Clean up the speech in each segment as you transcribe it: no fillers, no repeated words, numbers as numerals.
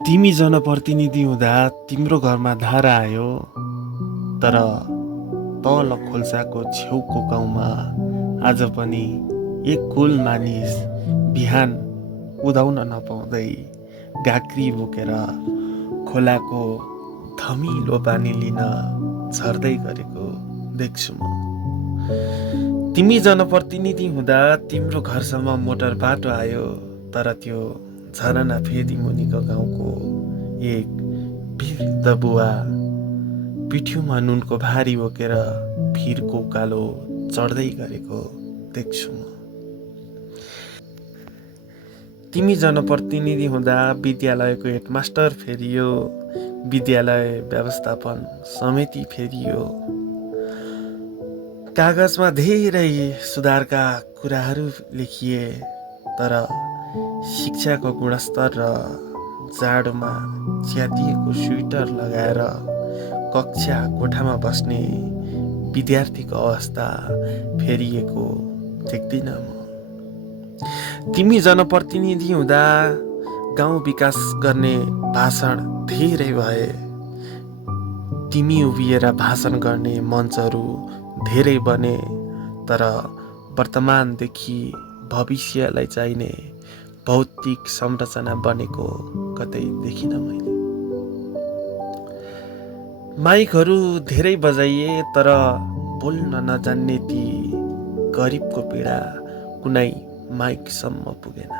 तिमी जनप्रतिनिधि हुँदा तिम्रो घरमा धारा आयो, तर तल खोल्साको छेउको गाउँमा आज पनि एक कुल मानिस बिहान उदाउन नपाउँदै गाग्री बोकेर खोलाको धमिलो पानी लिन झर्दै गरेको देख्छु म। तिमी जनप्रतिनिधि हुँदा तिम्रो घरसम्म मोटर बाटो आयो, तर त्यो झरना फेदी मुनिको गाउँको एक वृद्ध बुवा पिठ्युमा नुनको भारी बोकेर भिरको उकालो चढ्दै गरेको देख्छु म। तिमी जनप्रतिनिधि हुँदा विद्यालयको हेडमास्टर फेरियो, विद्यालय व्यवस्थापन समिति फेरियो। कागजमा धेरै सुधारका कुराहरू लेखिए, तर शिक्षाको गुणस्तर र जाडोमा च्यातिएको स्वेटर लगाएर कक्षा कोठामा बस्ने विद्यार्थीको अवस्था फेरिएको देख्दिन म। तिमी जनप्रतिनिधि हुँदा गाउँ विकास गर्ने भाषण धेरै भए, तिमी उभिएर भाषण गर्ने मञ्चहरू धेरै बने, तर वर्तमानदेखि भविष्यलाई चाहिने भौतिक संरचना बनेको कतै देखिन मैले। माइकहरू धेरै बजाइए, तर बोल्न नजान्ने ती गरिबको पीडा कुनै माइकसम्म पुगेन।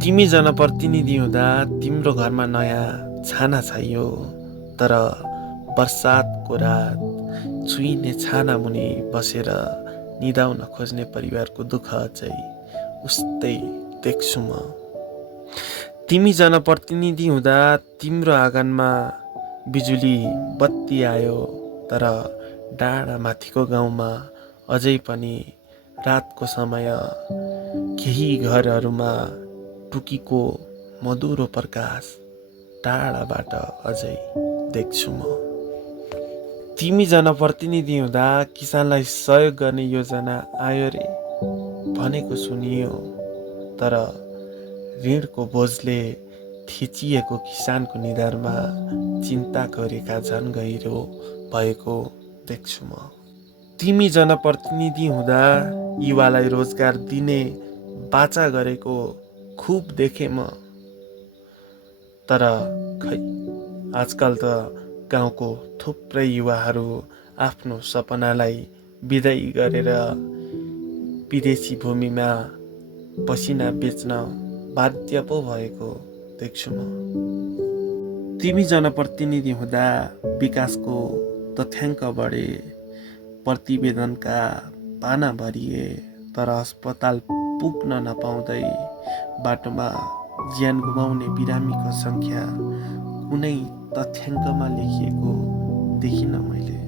तिमी जनप्रतिनिधि हुँदा तिम्रो घरमा नयाँ छाना छाइयो, तर बर्सातको रात छुइने छाना मुनि बसेर निदाउन खोज्ने परिवारको दुःख चाहिँ उस्तै देख्छु म। तिमी जनप्रतिनिधि हुँदा तिम्रो आँगनमा बिजुली बत्ती आयो, तर डाँडा माथिको गाउँमा अझै पनि रातको समय केही घरहरूमा टुकीको मधुरो प्रकाश टाढाबाट अझै देख्छु म। तिमी जनप्रतिनिधि हुँदा किसानलाई सहयोग गर्ने योजना आयो रे भनेको सुनियो, तर ऋणको बोझले थिचिएको किसानको निधारमा चिन्ताको रेखा झन् गहिरो भएको देख्छु म। तिमी जनप्रतिनिधि हुँदा युवालाई रोजगार दिने बाचा गरेको खुब देखे म, तर खै आजकल त गाउँको थुप्रै युवाहरू आफ्नो सपनालाई विदाई गरेर विदेशी भूमिमा पसिना बेच्न बाध्य पो भएको देख्छु म। तिमी जनप्रतिनिधि हुँदा विकासको तथ्याङ्क बढे, प्रतिवेदनका पाना भरिए, तर अस्पताल पुग्न नपाउँदै बाटोमा ज्यान गुमाउने बिरामीको सङ्ख्या कुनै तथ्याङ्कमा लेखिएको देखिन मैले।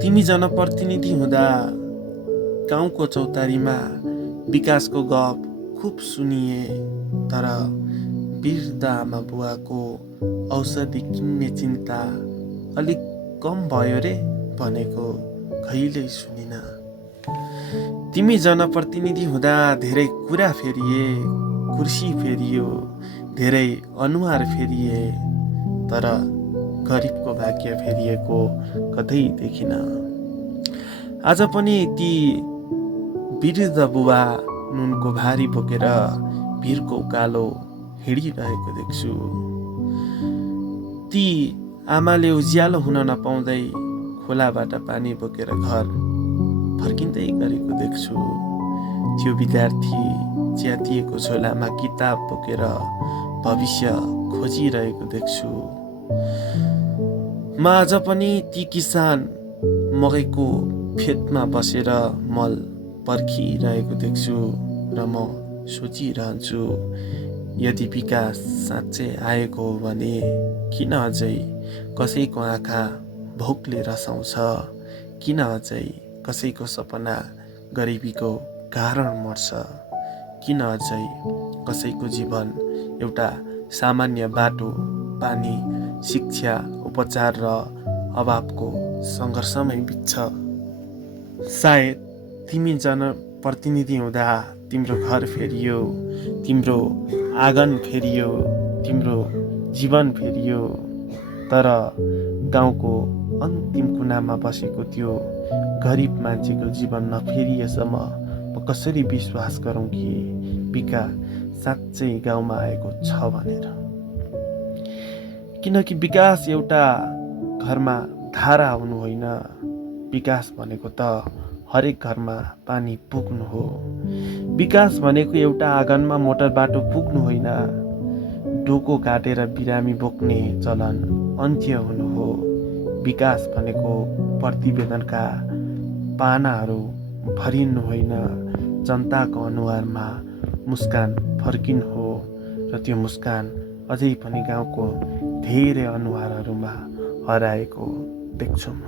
तिमी जनप्रतिनिधि हुँदा गाउँको चौतारीमा विकासको गफ खुब सुनिए, तर वृद्ध आमा बुवाको औषधि किन्ने चिन्ता अलिक कम भयो रे भनेको कहिल्यै सुनिन। तिमी जनप्रतिनिधि हुँदा धेरै कुरा फेरिए, कुर्सी फेरियो, धेरै अनुहार फेरिए, तर गरिबको भाग्य फेरिएको कतै देखिन। आज पनि ती वृद्ध बुबा नुनको भारी बोकेर भिरको उकालो हिँडिरहेको देख्छु। ती आमाले उज्यालो हुन नपाउँदै खोलाबाट पानी बोकेर घर फर्किँदै गरेको देख्छु। त्यो विद्यार्थी च्यातिएको झोलामा किताब बोकेर भविष्य खोजिरहेको देख्छु। म आज पनि ती किसान मकैको फेदमा बसेर मल पर्खिरहेको देख्छु र म सोचिरहन्छु, यदि विकास साँच्चै आएको हो भने किन अझै कसैको आँखा भोकले रसाउँछ, किन अझै कसैको सपना गरिबीको कारण मर्छ, किन अझै कसैको जीवन एउटा सामान्य बाटो, पानी, शिक्षा, उपचार र अभावको सङ्घर्षमै बित्छ। सायद तिमी जनप्रतिनिधि हुँदा तिम्रो घर फेरियो, तिम्रो आँगन फेरियो, तिम्रो जीवन फेरियो, तर गाउँको अन्तिम कुनामा बसेको त्यो गरिब मान्छेको जीवन नफेरिएसम्म म कसरी विश्वास गरौँ कि विकास साँच्चै गाउँमा आएको छ भनेर। किनकि विकास एउटा घरमा धारा हुनु होइन, विकास भनेको त हरेक घरमा पानी पुग्नु हो। विकास भनेको एउटा आँगनमा मोटर बाटो पुग्नु होइन, डोको काटेर बिरामी बोक्ने चलन अन्त्य हुनु हो। विकास भनेको प्रतिवेदनका पानाहरू भरिनु होइन, जनताको अनुहारमा मुस्कान फर्किनु हो र त्यो मुस्कान अझै पनि गाउँको धेरै अनुहारहरूमा हराएको देख्छु म।